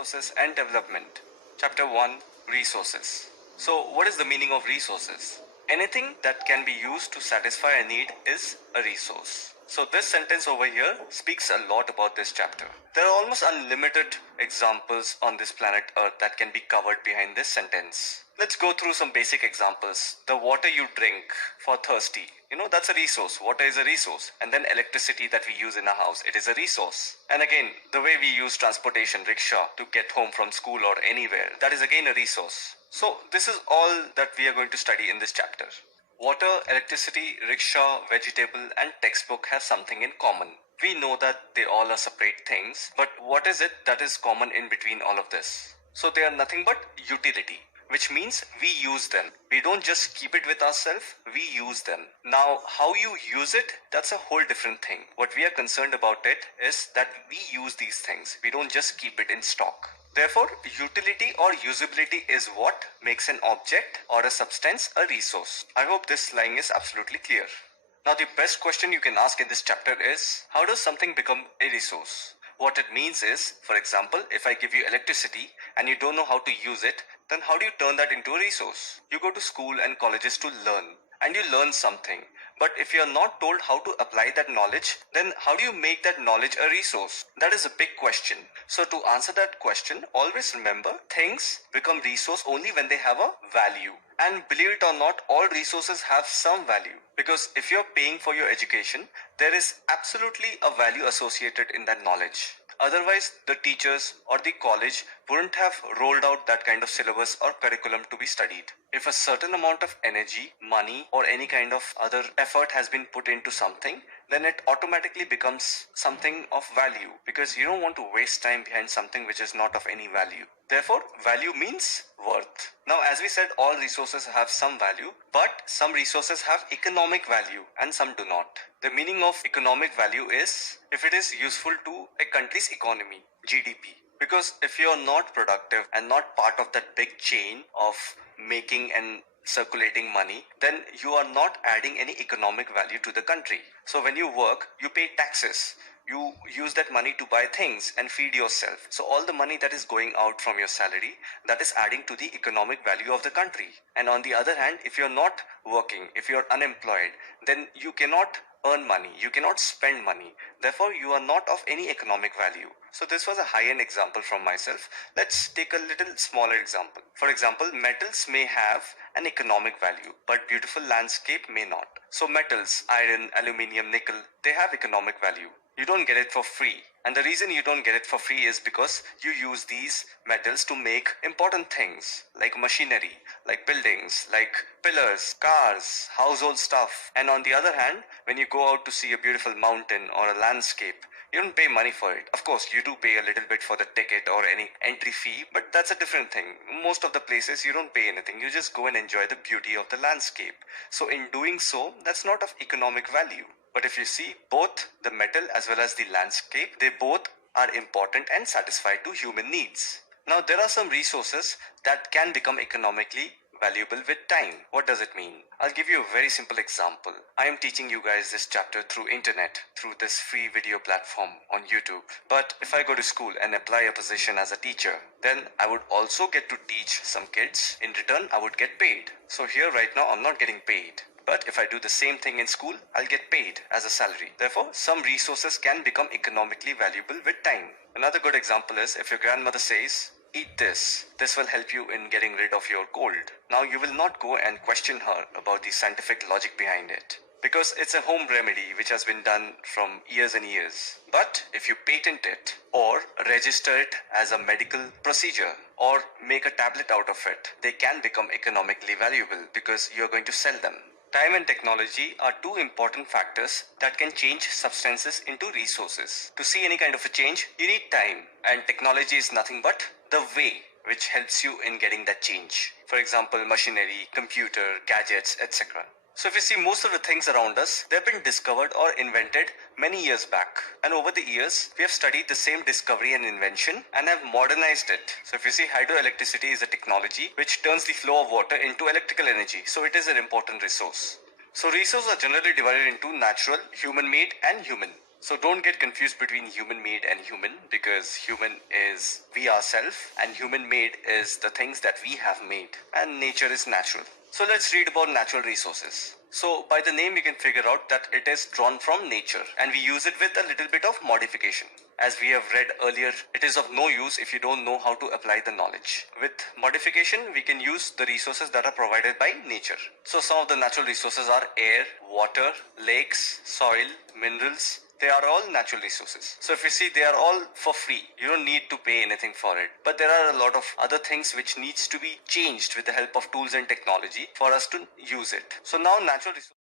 Resources and Development. Chapter 1, Resources. So, what is the meaning of resources? Anything that can be used to satisfy a need is a resource. So this sentence over here speaks a lot about this chapter. There are almost unlimited examples on this planet Earth that can be covered behind this sentence. Let's go through some basic examples. The water you drink for thirsty, that's a resource. Water is a resource. And then electricity that we use in a house, it is a resource. And again, the way we use transportation, rickshaw, to get home from school or anywhere, that is again a resource. So this is all that we are going to study in this chapter. Water, electricity, rickshaw, vegetable and textbook have something in common. We know that they all are separate things, but what is it that is common in between all of this? So they are nothing but utility, which means we use them. We don't just keep it with ourselves, we use them. Now, how you use it, that's a whole different thing. What we are concerned about it is that we use these things. We don't just keep it in stock. Therefore, utility or usability is what makes an object or a substance a resource. I hope this line is absolutely clear. Now, the best question you can ask in this chapter is, how does something become a resource? What it means is, for example, if I give you electricity and you don't know how to use it, then how do you turn that into a resource? You go to school and colleges to learn, and you learn something. But if you are not told how to apply that knowledge, then how do you make that knowledge a resource? That is a big question. So to answer that question, always remember, things become resource only when they have a value. And believe it or not, all resources have some value. Because if you're paying for your education, there is absolutely a value associated in that knowledge. Otherwise, the teachers or the college wouldn't have rolled out that kind of syllabus or curriculum to be studied. If a certain amount of energy, money, or any kind of other effort has been put into something, then it automatically becomes something of value, because you don't want to waste time behind something which is not of any value. Therefore, value means worth. Now, as we said, all resources have some value, but some resources have economic value and some do not. The meaning of economic value is if it is useful to a country's economy, GDP. Because if you are not productive and not part of that big chain of making and circulating money, then you are not adding any economic value to the country. So when you work, you pay taxes. You use that money to buy things and feed yourself. So all the money that is going out from your salary, that is adding to the economic value of the country. And on the other hand, if you're not working, if you're unemployed, then you cannot earn money, you cannot spend money. Therefore, you are not of any economic value. So this was a high-end example from myself. Let's take a little smaller example. For example, metals may have an economic value, but beautiful landscape may not. So metals, iron, aluminium, nickel, they have economic value. You don't get it for free. And the reason you don't get it for free is because you use these metals to make important things like machinery, like buildings, like pillars, cars, household stuff. And on the other hand, when you go out to see a beautiful mountain or a landscape, you don't pay money for it. Of course, you do pay a little bit for the ticket or any entry fee, but that's a different thing. Most of the places you don't pay anything. You just go and enjoy the beauty of the landscape. So in doing so, that's not of economic value. But if you see, both the metal as well as the landscape, they both are important and satisfy to human needs. Now, there are some resources that can become economically valuable with time. What does it mean? I'll give you a very simple example. I am teaching you guys this chapter through internet, through this free video platform on YouTube. But if I go to school and apply a position as a teacher, then I would also get to teach some kids. In return, I would get paid. So here right now, I'm not getting paid. But if I do the same thing in school, I'll get paid as a salary. Therefore, some resources can become economically valuable with time. Another good example is if your grandmother says, "Eat this. This will help you in getting rid of your cold." Now, you will not go and question her about the scientific logic behind it, because it's a home remedy which has been done from years and years. But if you patent it or register it as a medical procedure or make a tablet out of it, they can become economically valuable because you're going to sell them. Time and technology are two important factors that can change substances into resources. To see any kind of a change, you need time, and technology is nothing but the way which helps you in getting that change. For example, machinery, computer, gadgets, etc. So if you see, most of the things around us, they've been discovered or invented many years back. And over the years, we have studied the same discovery and invention and have modernized it. So if you see, hydroelectricity is a technology which turns the flow of water into electrical energy. So it is an important resource. So resources are generally divided into natural, human-made and human. So don't get confused between human made and human, because human is we ourselves and human made is the things that we have made, and nature is natural. So let's read about natural resources. So by the name you can figure out that it is drawn from nature, and we use it with a little bit of modification. As we have read earlier, it is of no use if you don't know how to apply the knowledge. With modification, we can use the resources that are provided by nature. So some of the natural resources are air, water, lakes, soil, minerals. They are all natural resources. So if you see, they are all for free. You don't need to pay anything for it. But there are a lot of other things which needs to be changed with the help of tools and technology for us to use it. So now natural resources